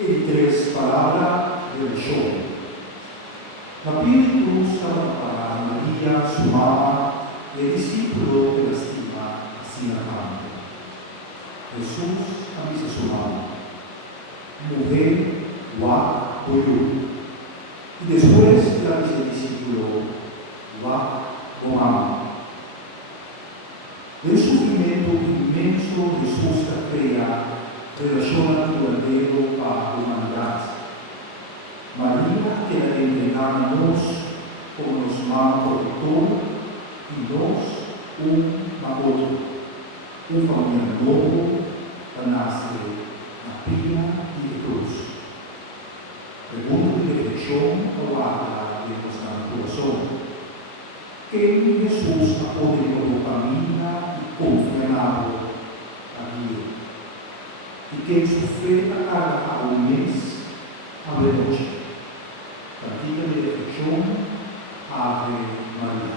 e tres palabra de oración. La Espíritu para María, su mamá, y el discípulo que la estima, así la canta. Jesús avisa a su mamá, mujer, va, voy. Y después le avisa al discípulo, va, o mamá. Del sufrimiento inmenso Jesús crea relaciona tu verdadero para la humanidad. María que la entregamos como nos manda protector y nos a otro. Familia nuevo que nace la pila y de cruz. Pregunta de reflexión aguarda de nuestro corazón. Que Jesús apoderó camina y confiado a Dios. Y que su fe haga a un mes a la noche. Partida de reflexión, Ave María.